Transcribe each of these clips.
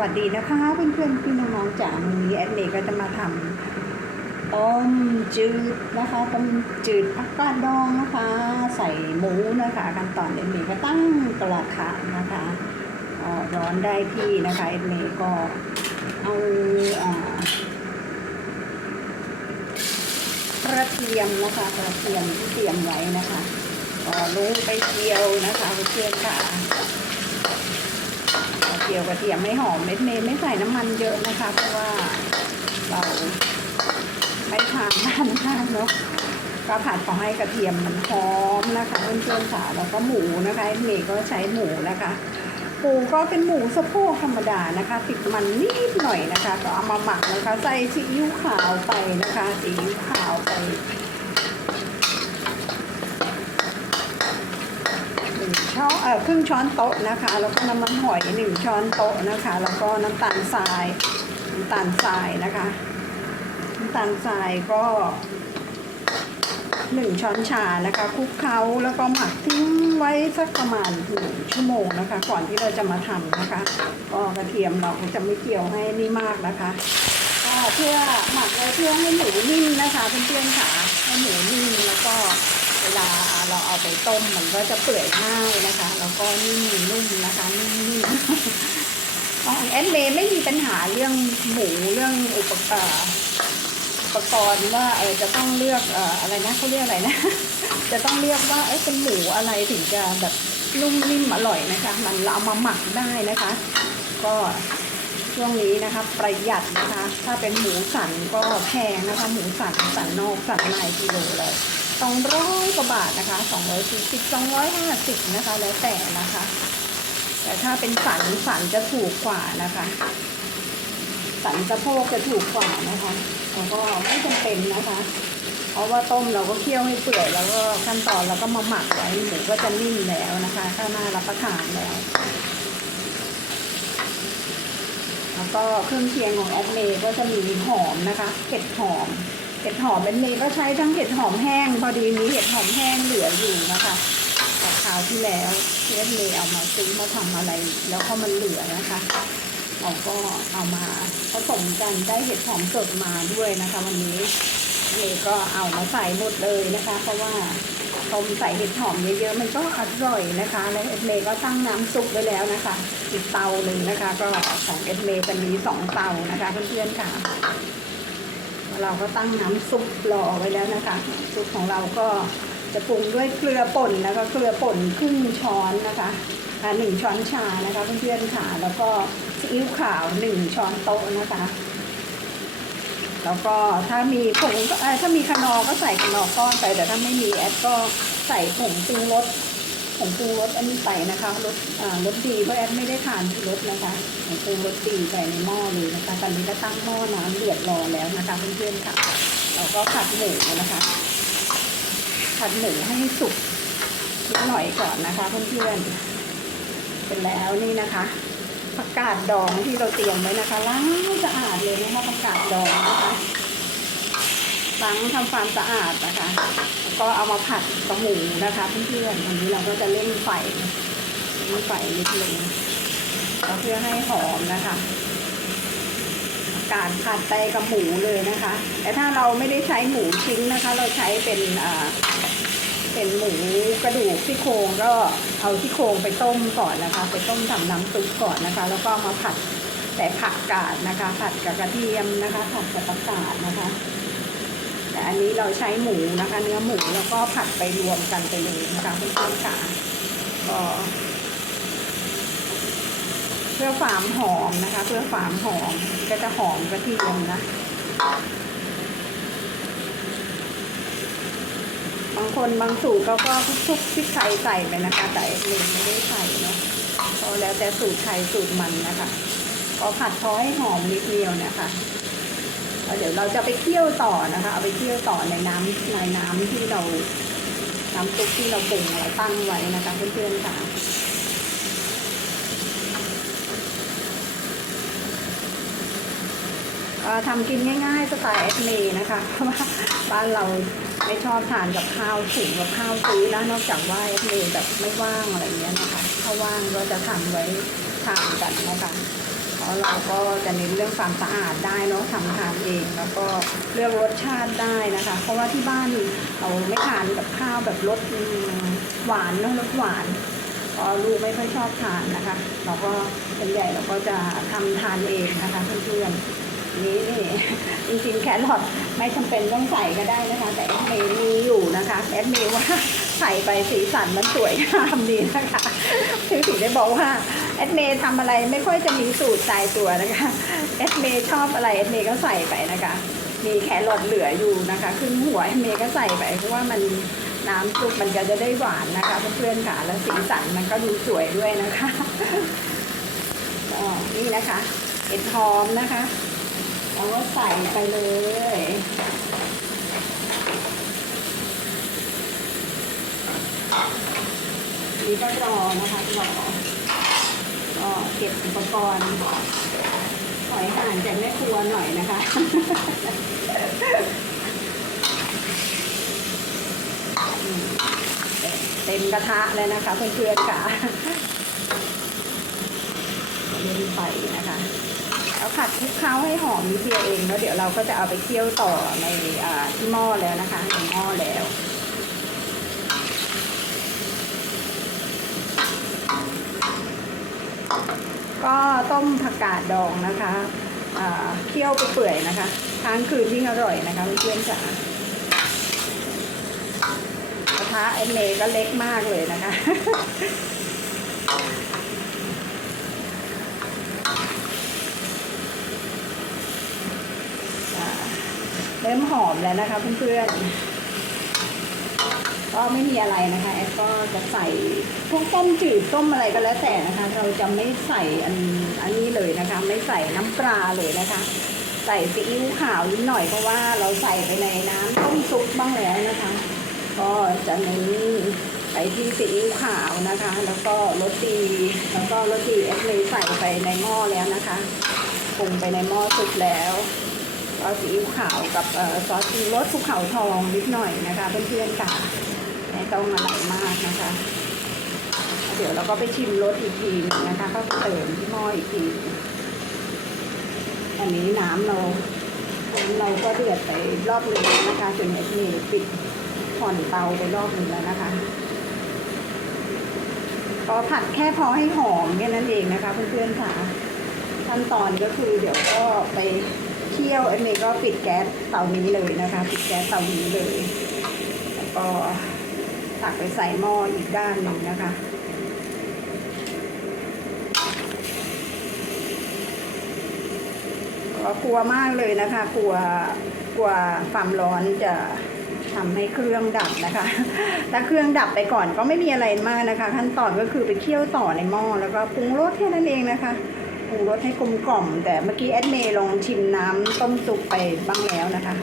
วัสดีนะคะเพื่อนๆพี่น้องๆจากวันนี้แอดเมก็จะมาทำต้มจืดนะคะต้มจืดผักกาดดองนะคะ ใส่หมูนะคะขั้นตอนแอดเมก็ตั้งกระทะนะคะร้อนได้ที่นะคะแอดเมก็เอากระเทียมนะคะกระเทียมที่เตรียมไว้นะคะก็ลงไปเจียวนะคะเพื่อนๆค่ะ เทียมกระเทียมไม่หอมเม็ดเมย์ไม่ใส่น้ำมันเยอะนะคะ เพราะว่าเราไม่ทานน้ำมากเนาะก็ผัดขอให้กระเทียมมันหอมนะคะเพื่อนๆค่ะแล้วก็หมูนะคะเมย์ก็ใช้หมูนะคะหมูก็เป็นหมูสะโพกธรรมดานะคะ ติดมันนิดหน่อยนะคะ ก็เอามาหมักนะคะ ใส่ซีอิ๊วขาวไปนะคะซีอิ๊วขาวไป หนึ่ง ช้อนเอ่อครึ่งช้อนโต๊ะนะคะ แล้วก็น้ำมันหอยหนึ่งช้อนโต๊ะนะคะ แล้วก็น้ำตาลทรายน้ำตาลทรายนะคะน้ำตาลทรายก็หนึ่งช้อนชานะคะคลุกเคล้าแล้วก็หมักทิ้งไว้สักประมาณหนึ่งชั่วโมงนะคะ ก่อนที่เราจะมาทำนะคะ ก็กระเทียมเราจะไม่เกี่ยวให้นี่มากนะคะก็เพื่อหมักไว้เพื่อให้หมูนิ่มนะคะเพื่อนๆค่ะให้หมูนิ่มแล้วก็ เวลาเราเอาไปต้มมันก็จะเปื่อยง่ายนะคะ แล้วก็นิ่มนุ่มนะคะนิ่มๆของแอนเมย์ไม่มีปัญหาเรื่องหมูเรื่องอุปกรณ์อุปกรณ์ว่าเออจะต้องเลือกเอ่ออะไรนะเขาเรียกอะไรนะ จะต้องเรียกว่าเอ้เป็นหมูอะไรถึงจะแบบนุ่มนิ่มอร่อยนะคะ มันเราเอามาหมักได้นะคะ ก็ช่วงนี้นะคะ ประหยัดนะคะ ถ้าเป็นหมูสันก็แพงนะคะ หมูสันสันนอกสันในกิโลเลย สองร้อยกว่าบาทนะคะสองร้อยสี่สิบสองร้อยห้าสิบนะคะ แล้วแต่นะคะ แต่ถ้าเป็นสันสันจะถูกกว่านะคะ สันสะโพกจะถูกกว่านะคะแล้วก็ไม่จำเป็นนะคะ เพราะว่าต้มเราก็เคี่ยวให้เปื่อยแล้วก็ขั้นตอนเราก็มาหมักไว้หมูก็จะนิ่มแล้วนะคะถ้าหน่ารับประทานแล้วแล้วก็เครื่องเคียงของแอดเมย์ก็จะมีหอมนะคะเห็ดหอม เห็ดหอมแอดเมย์ก็ใช้ทั้งเห็ดหอมแห้ง พอดีมีเห็ดหอมแห้งเหลืออยู่นะคะจากคราวที่แล้วที่แอดเมย์เอามาซื้อมาทำอะไร แล้วก็มันเหลือนะคะเราก็เอามาผสมกันได้เห็ดหอมสดมาด้วยนะคะ วันนี้เมย์ก็เอามาใส่หมดเลยนะคะ เพราะว่าต้มใส่เห็ดหอมเยอะๆมันก็อร่อยนะคะ แล้วเอ็ดเมย์ก็ตั้งน้ำซุปไว้แล้วนะคะ อีกเตาหนึ่งนะคะ ก็ของเอ็ดเมย์จะมีสองเตานะคะเพื่อนๆค่ะ เราก็ตั้งน้ำซุปรอไว้แล้วนะคะซุปของเราก็จะปรุงด้วยเกลือป่นแล้วก็เกลือป่นครึ่งช้อนนะคะหนึ่งช้อนชานะคะเพื่อนๆค่ะแล้วก็ซีอิ๊วขาวหนึ่งช้อนโต๊ะนะคะ แล้วก็ถ้ามีผงก็ถ้ามีคนอร์ก็ใส่คนอร์ก้อนไปแต่ถ้าไม่มีแอดก็ใส่ผงปรุงรส ผงปรุงรสอันนี้ไปนะคะรสอ่ารสดีเพราะแอดไม่ได้ทานรสนะคะผงปรุงรสดีใส่ในหม้อเลยนะคะ ตอนนี้ก็ตั้งหม้อน้ำเดือดรอแล้วนะคะเพื่อนๆค่ะ เราก็ผัดหมูนะคะ ผัดหมูให้สุกนิดหน่อยก่อนนะคะเพื่อนๆเป็นแล้วนี่นะคะผักกาดดองที่เราเตรียมไว้นะคะล้างสะอาดเลยนะคะผักกาดดองนะคะ ล้างทำความสะอาดนะคะ ก็เอามาผัดกับหมูนะคะเพื่อนๆอันนี้เราก็จะเล่นไฟเล่นไฟนิดนึงก็เพื่อให้หอมนะคะการผัดไปกับหมูเลยนะคะ แต่ถ้าเราไม่ได้ใช้หมูชิ้นนะคะ เราใช้เป็นอ่าเป็นหมูกระดูกซี่โครงก็เอาซี่โครงไปต้มก่อนนะคะ ไปต้มทำน้ำซุปก่อนนะคะ แล้วก็มาผัดแต่ผักกาดนะคะ ผัดกับกระเทียมนะคะ ผัดกับผักกาดนะคะ แต่อันนี้เราใช้หมูนะคะ เนื้อหมูแล้วก็ผัดไปรวมกันไปเลยนะคะเพื่อนๆค่ะก็เพื่อความหอมนะคะ เพื่อความหอมก็จะหอมกระเทียมนะบางคนบางสูตรเขาก็ทุกพริกไทยใส่ไปนะคะแต่เองไม่ได้ใส่เนาะก็แล้วแต่สูตรใครสูตรมันนะคะก็ผัดพอให้หอมนิดเดียวนะคะ แล้วเดี๋ยวเราจะไปเคี่ยวต่อนะคะ เอาไปเคี่ยวต่อในน้ำในน้ำที่เราน้ำซุปที่เราปรุงเราตั้งไว้นะคะเพื่อนๆค่ะทำกินง่ายๆสไตล์แอดเมย์นะคะ เพราะว่าบ้านเราไม่ชอบทานกับข้าวถุงกับข้าวซื้อนะนอกจากว่าแอดเมย์แบบไม่ว่างอะไรเงี้ยนะคะ ถ้าว่างก็จะทำไว้ทานกันนะคะ เพราะเราก็จะเน้นเรื่องความสะอาดได้เนาะทำทานเองแล้วก็เรื่องรสชาติได้นะคะ เพราะว่าที่บ้านเราไม่ทานกับข้าวแบบรสหวานเนาะรสหวานเพราะลูกไม่ค่อยชอบทานนะคะ เราก็เป็นใหญ่เราก็จะทำทานเองนะคะเพื่อนๆนี่นี่จริงๆแครอทไม่จำเป็นต้องใส่ก็ได้นะคะ แต่แอดเมย์มีอยู่นะคะแอดเมย์ว่าใส่ไปสีสันมันสวยงามดีนะคะคือถึงได้บอกว่า แอดเมย์ทำอะไรไม่ค่อยจะมีสูตรตายตัวนะคะแอดเมย์ชอบอะไรแอดเมย์ก็ใส่ไปนะคะ มีแครอทเหลืออยู่นะคะครึ่งหัวแอดเมย์ก็ใส่ไปเพราะว่ามันน้ำซุปมันก็จะได้หวานนะคะเพื่อนๆค่ะแล้วสีสันมันก็ดูสวยด้วยนะคะนี่นะคะเห็ดหอมนะคะเราก็ใส่ไปเลยนี่ก็รอนะคะรอ เก็บอุปกรณ์ถอยห่างจากแม่ครัวหน่อยนะคะ เต็มกระทะเลยนะคะเพื่อนๆค่ะเล่นไฟนะคะแล้วผัดคลุกเคล้าให้หอมนิดเดียวเองแล้วเดี๋ยวเราก็จะเอาไปเคี่ยวต่อในอที่หม้อแล้วนะคะในหม้อแล้ว ก็ต้มผักกาดดองนะคะเคี่ยวไปเปื่อยนะคะค้างคืนยิ่งอร่อยนะคะเพื่อนๆจ๋ากระทะเอ็นเมก็เล็กมากเลยนะคะเริ่มหอมแล้วนะคะเพื่อนๆ ก็ไม่มีอะไรนะคะแอดก็จะใส่พวกต้มจืดต้มอะไรก็แล้วแต่นะคะ เราจะไม่ใส่อันอันนี้เลยนะคะ ไม่ใส่น้ำปลาเลยนะคะ ใส่ซีอิ๊วขาวนิดหน่อยเพราะว่าเราใส่ไปในน้ำต้มซุปบ้างแล้วนะคะ ก็จะเน้นไปที่ซีอิ๊วขาวนะคะ แล้วก็รสดีแล้วก็รสดีเอสเลยใส่ไปในหม้อแล้วนะคะปรุงไปในหม้อสุกแล้วก็ซีอิ๊วขาวกับเอ่อซอสปรุงรสภูเขาทองนิดหน่อยนะคะเพื่อนๆค่ะ ต้องอะไรมากนะคะ เดี๋ยวเราก็ไปชิมรสอีกทีนะคะ ก็เติมที่หม้ออีกที อันนี้น้ำเราน้ำเราก็เดือดไปรอบหนึงแล้วนะคะ จนเอสเมปิดผ่อนเตาไปรอบหนึงแล้วนะคะก็ผัดแค่พอให้หอมแค่นั้นเองนะคะเพื่อนๆค่ะขั้นตอนก็คือเดี๋ยวก็ไปเคี่ยวอันนี้ก็ปิดแก๊สเตานี้เลยนะคะ ปิดแก๊สเตานี้เลย แล้วก็ ตักไปใส่หม้ออีกด้านหนึ่งนะคะ ก็กลัวมากเลยนะคะ กลัวกลัวความร้อนจะทำให้เครื่องดับนะคะ ถ้าเครื่องดับไปก่อนก็ไม่มีอะไรมากนะคะ ขั้นตอนก็คือไปเคี่ยวต่อในหม้อแล้วก็ปรุงรสแค่นั้นเองนะคะปรุงรสให้กลมกล่อม แต่เมื่อกี้แอดเมย์ลองชิมน้ำต้มซุปไปบ้างแล้วนะคะ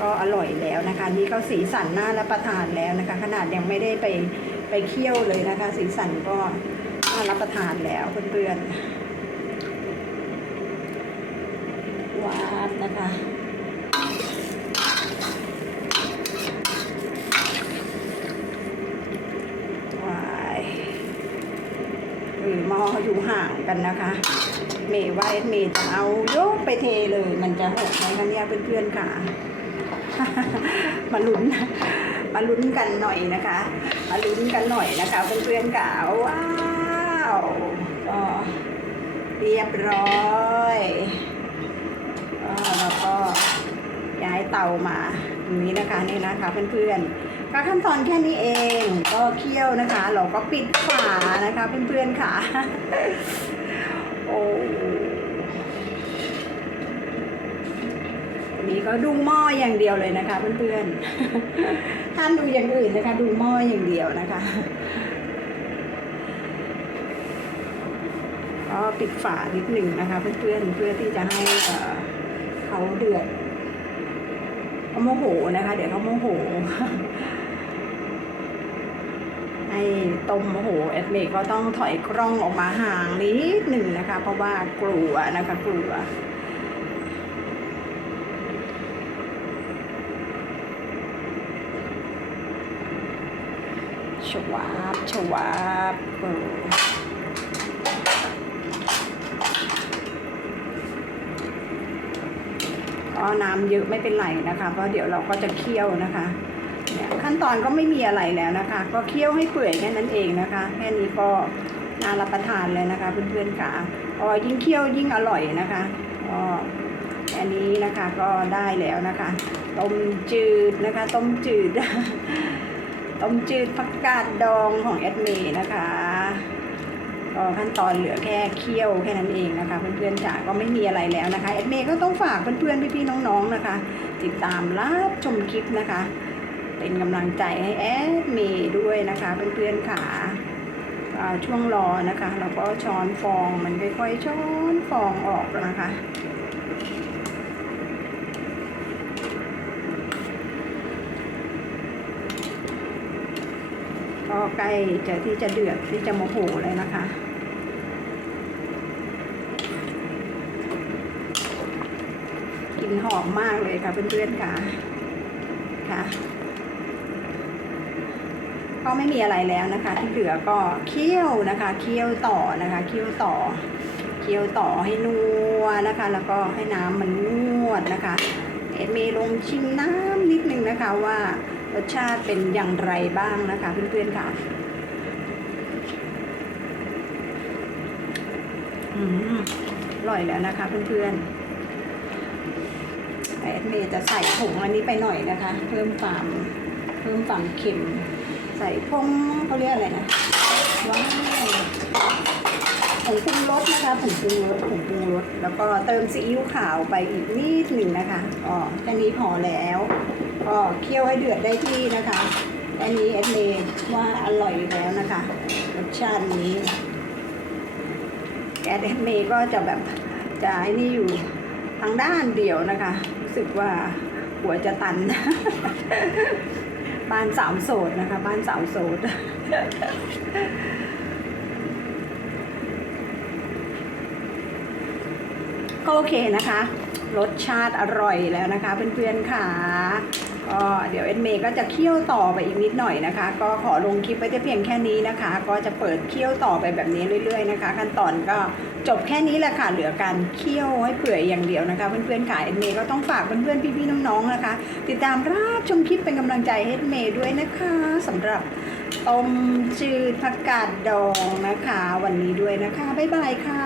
ก็อร่อยแล้วนะคะ นี่ก็สีสันน่ารับประทานแล้วนะคะ ขนาดยังไม่ได้ไปไปเคี่ยวเลยนะคะ สีสันก็น่ารับประทานแล้วเพื่อนๆวาดนะคะวายหรือมออยู่ห่างกันนะคะ เมย์ว่าเมย์จะเอายกไปเทเลย มันจะหกไหมคะเนี่ยเพื่อนๆค่ะ มาลุ้นมาลุ้นกันหน่อยนะคะ มาลุ้นกันหน่อยนะคะเพื่อนๆค่ะว้าวก็เรียบร้อยก็แล้วก็ย้ายเตามาตรงนี้นะคะนี่นะคะเพื่อนๆก็ขั้นตอนแค่นี้เองก็เคี่ยวนะคะ เราก็ปิดฝานะคะเพื่อนๆค่ะ โอ้ นี้ก็ดูหม้ออย่างเดียวเลยนะคะ เพื่อนๆ ท่านดูอย่างอื่นนะคะ ดูหม้ออย่างเดียวนะคะก็ปิดฝานิดหนึ่งนะคะ เพื่อนๆ เพื่อที่จะให้เขาเดือดเขาโมโหนะคะ เดี๋ยวเขาโมโหให้ต้มโมโหแอดเมย์ก็ต้องถอยกล้องออกมาห่างนิดหนึ่งนะคะ เพราะว่ากลัวนะคะกลัว วับชวับก็น้ำเยอะไม่เป็นไรนะคะ เพราะเดี๋ยวเราก็จะเคี่ยวนะคะขั้นตอนก็ไม่มีอะไรแล้วนะคะ ก็เคี่ยวให้เปื่อยแค่นั้นเองนะคะ แค่นี้ก็น่ารับประทานเลยนะคะ เพื่อนๆค่ะก็ยิ่งเคี่ยวยิ่งอร่อยนะคะก็อันนี้นะคะก็ได้แล้วนะคะ ต้มจืดนะคะ ต้มจืด ต้มจืดผักกาดดองของแอดเมย์นะคะก็ขั้นตอนเหลือแค่เคี่ยวแค่นั้นเองนะคะเพื่อนๆจ๋าก็ไม่มีอะไรแล้วนะคะแอดเมย์ก็ต้องฝากเพื่อนๆพี่ๆน้องๆนะคะ ติดตามรับชมคลิปนะคะ เป็นกำลังใจให้แอดเมย์ด้วยนะคะเพื่อนๆค่ะอ่าช่วงรอนะคะ เราก็ช้อนฟองมันค่อยๆช้อนฟองออกนะคะ ก็ ใกล้จะที่จะเดือดที่จะโมโหเลยนะคะกลิ่นหอมมากเลยค่ะเพื่อนๆค่ะค่ะก็ไม่มีอะไรแล้วนะคะ ที่เหลือก็เคี่ยวนะคะเคี่ยวต่อนะคะเคี่ยวต่อเคี่ยวต่อให้นัวนะคะ แล้วก็ให้น้ำมันนวดนะคะเอดเมย์ลงชิมน้ำนิดนึงนะคะว่า รสชาติเป็นอย่างไรบ้างนะคะเพื่อนๆค่ะอืมอร่อยแล้วนะคะเพื่อนๆแต่เอ็ดเมย์จะใส่ผงอันนี้ไปหน่อยนะคะ เพิ่มความเพิ่มความเค็ม ใส่พงเขาเรียกอะไรนะว้าว ผงปรุงรสนะคะผงปรุงรสผงปรุงรสแล้วก็เติมซีอิ๊วขาวไปอีกนิดหนึ่งนะคะก็แค่นี้พอแล้วก็เคี่ยวให้เดือดได้ที่นะคะแค่นี้เอสเมย์ว่าอร่อยแล้วนะคะรสชาตินี้แกเอสเมย์ก็จะแบบจะไอ้นี่อยู่ทางด้านเดียวนะคะรู้สึกว่าหัวจะตันบ้านสาวโสดนะคะ บ้านสาวโสด ก็โอเคนะคะ รสชาติอร่อยแล้วนะคะเพื่อนๆค่ะก็เดี๋ยวเอ็นเมย์ก็จะเคี่ยวต่อไปอีกนิดหน่อยนะคะ ก็ขอลงคลิปไว้แต่เพียงแค่นี้นะคะ ก็จะเปิดเคี่ยวต่อไปแบบนี้เรื่อยๆนะคะ ขั้นตอนก็จบแค่นี้แหละค่ะเหลือการเคี่ยวให้เปื่อยอย่างเดียวนะคะเพื่อนๆค่ะเอ็นเมย์ก็ต้องฝากเพื่อนๆพี่ๆน้องๆนะคะ ติดตามรับชมคลิปเป็นกำลังใจให้เอ็นเมย์ด้วยนะคะสำหรับต้มจืดผักกาดดองนะคะ วันนี้ด้วยนะคะบ๊ายบายค่ะ